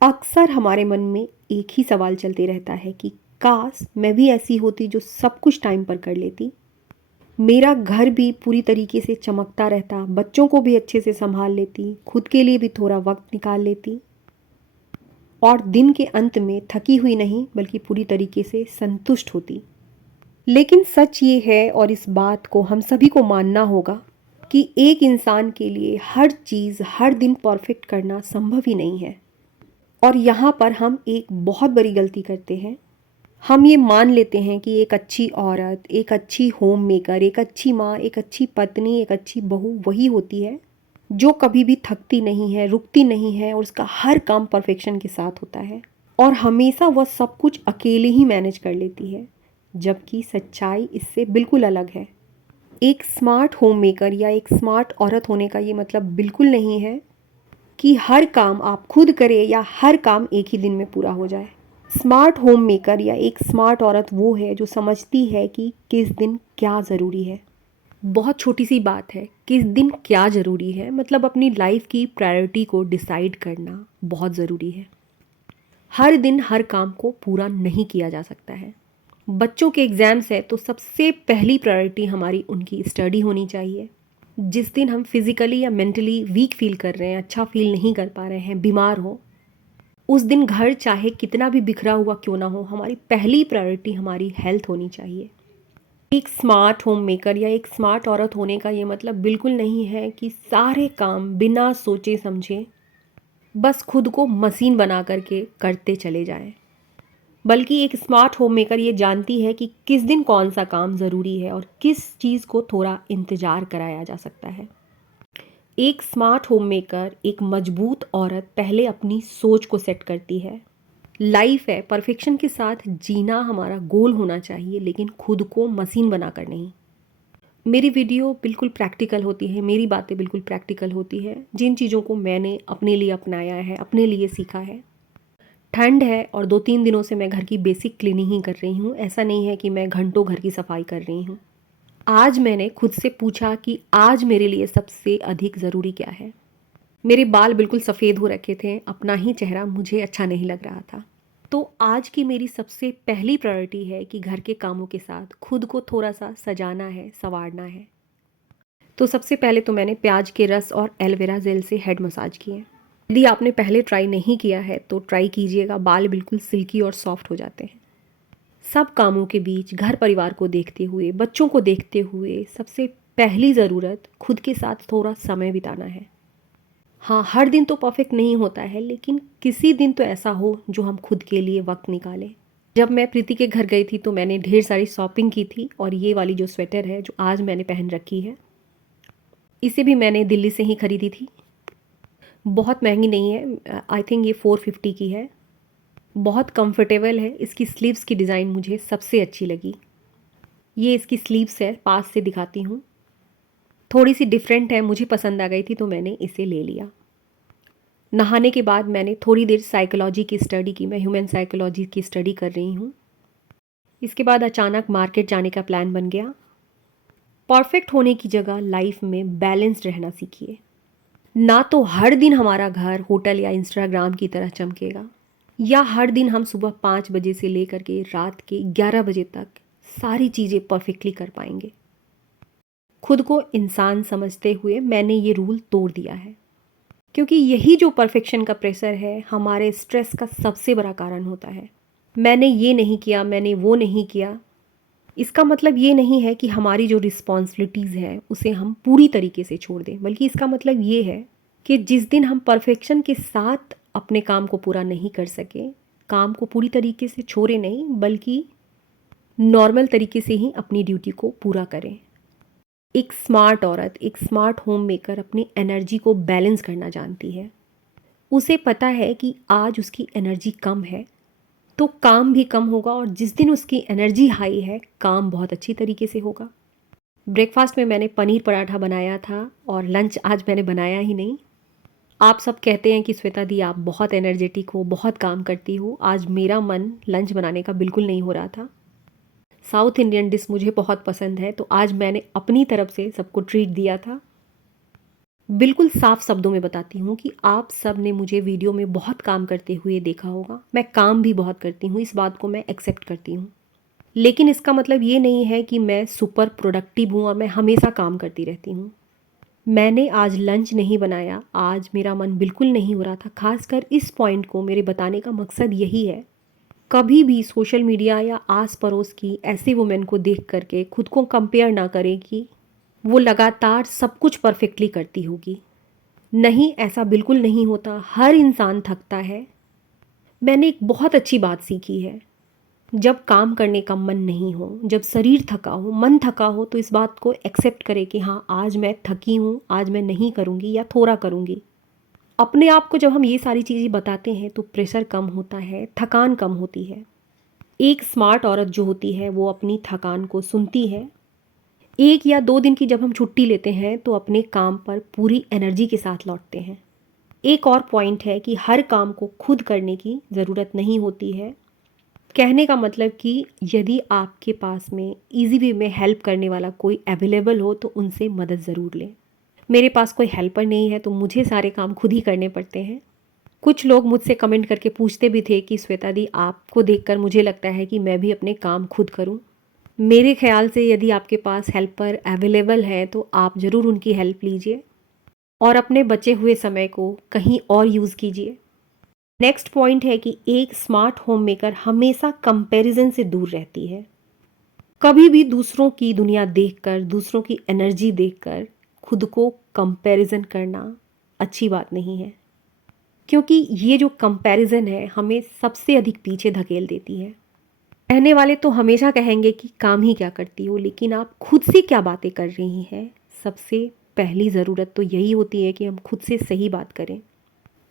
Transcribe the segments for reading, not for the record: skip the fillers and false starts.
अक्सर हमारे मन में एक ही सवाल चलते रहता है कि काश मैं भी ऐसी होती जो सब कुछ टाइम पर कर लेती। मेरा घर भी पूरी तरीके से चमकता रहता, बच्चों को भी अच्छे से संभाल लेती, खुद के लिए भी थोड़ा वक्त निकाल लेती और दिन के अंत में थकी हुई नहीं बल्कि पूरी तरीके से संतुष्ट होती। लेकिन सच ये है और इस बात को हम सभी को मानना होगा कि एक इंसान के लिए हर चीज़ हर दिन परफेक्ट करना संभव ही नहीं है। और यहाँ पर हम एक बहुत बड़ी गलती करते हैं। हम ये मान लेते हैं कि एक अच्छी औरत, एक अच्छी होम मेकर, एक अच्छी माँ, एक अच्छी पत्नी, एक अच्छी बहू वही होती है जो कभी भी थकती नहीं है, रुकती नहीं है और उसका हर काम परफेक्शन के साथ होता है और हमेशा वह सब कुछ अकेले ही मैनेज कर लेती है। जबकि सच्चाई इससे बिल्कुल अलग है। एक स्मार्ट होम मेकर या एक स्मार्ट औरत होने का ये मतलब बिल्कुल नहीं है कि हर काम आप खुद करें या हर काम एक ही दिन में पूरा हो जाए। स्मार्ट होम मेकर या एक स्मार्ट औरत वो है जो समझती है कि किस दिन क्या ज़रूरी है। बहुत छोटी सी बात है, किस दिन क्या ज़रूरी है मतलब अपनी लाइफ की प्रायोरिटी को डिसाइड करना बहुत ज़रूरी है। हर दिन हर काम को पूरा नहीं किया जा सकता है। बच्चों के एग्ज़ाम्स है तो सबसे पहली प्रायोरिटी हमारी उनकी स्टडी होनी चाहिए। जिस दिन हम फिज़िकली या मेंटली वीक फील कर रहे हैं, अच्छा फील नहीं कर पा रहे हैं, बीमार हो, उस दिन घर चाहे कितना भी बिखरा हुआ क्यों ना हो, हमारी पहली प्रायोरिटी हमारी हेल्थ होनी चाहिए। एक स्मार्ट होम मेकर या एक स्मार्ट औरत होने का ये मतलब बिल्कुल नहीं है कि सारे काम बिना सोचे समझे बस खुद को मशीन बना करके करते चले जाएं। बल्कि एक स्मार्ट होम मेकर ये जानती है कि किस दिन कौन सा काम ज़रूरी है और किस चीज़ को थोड़ा इंतज़ार कराया जा सकता है। एक स्मार्ट होम मेकर, एक मजबूत औरत पहले अपनी सोच को सेट करती है। लाइफ है, परफेक्शन के साथ जीना हमारा गोल होना चाहिए लेकिन खुद को मशीन बनाकर नहीं। मेरी वीडियो बिल्कुल प्रैक्टिकल होती है, मेरी बातें बिल्कुल प्रैक्टिकल होती है। जिन चीज़ों को मैंने अपने लिए अपनाया है, अपने लिए सीखा है। ठंड है और 2-3 दिनों से मैं घर की बेसिक क्लीनिंग ही कर रही हूँ। ऐसा नहीं है कि मैं घंटों घर की सफाई कर रही हूँ। आज मैंने खुद से पूछा कि आज मेरे लिए सबसे अधिक ज़रूरी क्या है। मेरे बाल बिल्कुल सफ़ेद हो रखे थे, अपना ही चेहरा मुझे अच्छा नहीं लग रहा था। तो आज की मेरी सबसे पहली प्रायोरिटी है कि घर के कामों के साथ खुद को थोड़ा सा सजाना है, संवारना है। तो सबसे पहले तो मैंने प्याज के रस और एलोवेरा जेल से हेड मसाज किए। यदि आपने पहले ट्राई नहीं किया है तो ट्राई कीजिएगा, बाल बिल्कुल सिल्की और सॉफ्ट हो जाते हैं। सब कामों के बीच घर परिवार को देखते हुए, बच्चों को देखते हुए सबसे पहली ज़रूरत खुद के साथ थोड़ा समय बिताना है। हाँ, हर दिन तो परफेक्ट नहीं होता है लेकिन किसी दिन तो ऐसा हो जो हम खुद के लिए वक्त निकालें। जब मैं प्रीति के घर गई थी तो मैंने ढेर सारी शॉपिंग की थी और ये वाली जो स्वेटर है जो आज मैंने पहन रखी है, इसे भी मैंने दिल्ली से ही खरीदी थी। बहुत महंगी नहीं है, आई थिंक ये 450 की है। बहुत कंफर्टेबल है। इसकी स्लीव्स की डिज़ाइन मुझे सबसे अच्छी लगी। ये इसकी स्लीव्स है, पास से दिखाती हूँ। थोड़ी सी डिफरेंट है, मुझे पसंद आ गई थी तो मैंने इसे ले लिया। नहाने के बाद मैंने थोड़ी देर साइकोलॉजी की स्टडी की। मैं ह्यूमन साइकोलॉजी की स्टडी कर रही हूँ। इसके बाद अचानक मार्केट जाने का प्लान बन गया। परफेक्ट होने की जगह लाइफ में बैलेंस रहना सीखिए। ना तो हर दिन हमारा घर होटल या इंस्टाग्राम की तरह चमकेगा, या हर दिन हम सुबह 5 बजे से लेकर के रात के 11 बजे तक सारी चीज़ें परफेक्टली कर पाएंगे। खुद को इंसान समझते हुए मैंने ये रूल तोड़ दिया है, क्योंकि यही जो परफेक्शन का प्रेशर है हमारे स्ट्रेस का सबसे बड़ा कारण होता है। मैंने ये नहीं किया, मैंने वो नहीं किया, इसका मतलब ये नहीं है कि हमारी जो रिस्पॉन्सिबिलिटीज़ हैं उसे हम पूरी तरीके से छोड़ दें, बल्कि इसका मतलब ये है कि जिस दिन हम परफेक्शन के साथ अपने काम को पूरा नहीं कर सके, काम को पूरी तरीके से छोड़े नहीं बल्कि नॉर्मल तरीके से ही अपनी ड्यूटी को पूरा करें। एक स्मार्ट औरत, एक स्मार्ट होम मेकर अपनी एनर्जी को बैलेंस करना जानती है। उसे पता है कि आज उसकी एनर्जी कम है तो काम भी कम होगा और जिस दिन उसकी एनर्जी हाई है काम बहुत अच्छी तरीके से होगा। ब्रेकफास्ट में मैंने पनीर पराठा बनाया था और लंच आज मैंने बनाया ही नहीं। आप सब कहते हैं कि श्वेता दी आप बहुत एनर्जेटिक हो, बहुत काम करती हो। आज मेरा मन लंच बनाने का बिल्कुल नहीं हो रहा था। साउथ इंडियन डिश मुझे बहुत पसंद है तो आज मैंने अपनी तरफ से सबको ट्रीट दिया था। बिल्कुल साफ शब्दों में बताती हूँ कि आप सब ने मुझे वीडियो में बहुत काम करते हुए देखा होगा। मैं काम भी बहुत करती हूँ, इस बात को मैं एक्सेप्ट करती हूँ। लेकिन इसका मतलब ये नहीं है कि मैं सुपर प्रोडक्टिव हूँ और मैं हमेशा काम करती रहती हूँ। मैंने आज लंच नहीं बनाया, आज मेरा मन बिल्कुल नहीं हो रहा था। खासकर इस पॉइंट को मेरे बताने का मकसद यही है, कभी भी सोशल मीडिया या आस पड़ोस की ऐसे वुमेन को देख करके खुद को कंपेयर ना करें कि वो लगातार सब कुछ परफेक्टली करती होगी। नहीं, ऐसा बिल्कुल नहीं होता। हर इंसान थकता है। मैंने एक बहुत अच्छी बात सीखी है, जब काम करने का मन नहीं हो, जब शरीर थका हो, मन थका हो, तो इस बात को एक्सेप्ट करें कि हाँ, आज मैं थकी हूँ, आज मैं नहीं करूँगी या थोड़ा करूँगी। अपने आप को जब हम ये सारी चीज़ें बताते हैं तो प्रेशर कम होता है, थकान कम होती है। एक स्मार्ट औरत जो होती है वो अपनी थकान को सुनती है। 1 या 2 दिन की जब हम छुट्टी लेते हैं तो अपने काम पर पूरी एनर्जी के साथ लौटते हैं। एक और पॉइंट है कि हर काम को खुद करने की ज़रूरत नहीं होती है। कहने का मतलब कि यदि आपके पास में ईज़ी वे में हेल्प करने वाला कोई अवेलेबल हो तो उनसे मदद ज़रूर लें। मेरे पास कोई हेल्पर नहीं है तो मुझे सारे काम खुद ही करने पड़ते हैं। कुछ लोग मुझसे कमेंट करके पूछते भी थे कि श्वेता दी, आपको देखकर मुझे लगता है कि मैं भी अपने काम खुद करूं। मेरे ख्याल से यदि आपके पास हेल्पर अवेलेबल है तो आप ज़रूर उनकी हेल्प लीजिए और अपने बचे हुए समय को कहीं और यूज़ कीजिए। नेक्स्ट पॉइंट है कि एक स्मार्ट होम मेकर हमेशा कंपैरिजन से दूर रहती है। कभी भी दूसरों की दुनिया देखकर, दूसरों की एनर्जी देखकर खुद को कंपैरिजन करना अच्छी बात नहीं है, क्योंकि ये जो कंपैरिजन है हमें सबसे अधिक पीछे धकेल देती है। कहने वाले तो हमेशा कहेंगे कि काम ही क्या करती हो, लेकिन आप खुद से क्या बातें कर रही हैं। सबसे पहली ज़रूरत तो यही होती है कि हम खुद से सही बात करें,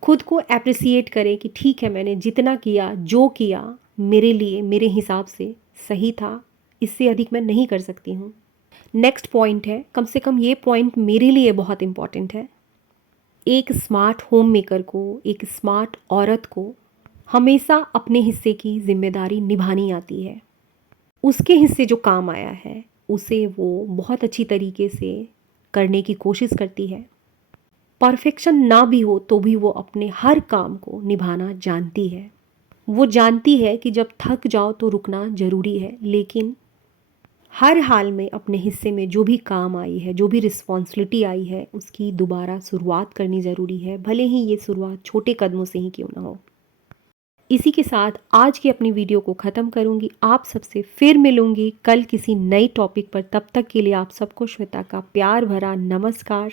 खुद को एप्रिसिएट करें कि ठीक है, मैंने जितना किया, जो किया, मेरे लिए, मेरे हिसाब से सही था, इससे अधिक मैं नहीं कर सकती हूँ। नेक्स्ट पॉइंट है, कम से कम ये पॉइंट मेरे लिए बहुत इम्पॉर्टेंट है, एक स्मार्ट होम मेकर को, एक स्मार्ट औरत को हमेशा अपने हिस्से की जिम्मेदारी निभानी आती है। उसके हिस्से जो काम आया है उसे वो बहुत अच्छी तरीके से करने की कोशिश करती है। परफेक्शन ना भी हो तो भी वो अपने हर काम को निभाना जानती है। वो जानती है कि जब थक जाओ तो रुकना ज़रूरी है, लेकिन हर हाल में अपने हिस्से में जो भी काम आई है, जो भी रिस्पॉन्सिबिलिटी आई है, उसकी दोबारा शुरुआत करनी ज़रूरी है, भले ही ये शुरुआत छोटे कदमों से ही क्यों ना हो। इसी के साथ आज की अपनी वीडियो को ख़त्म करूँगी। आप सबसे फिर मिलूँगी कल किसी नई टॉपिक पर। तब तक के लिए आप सबको श्वेता का प्यार भरा नमस्कार।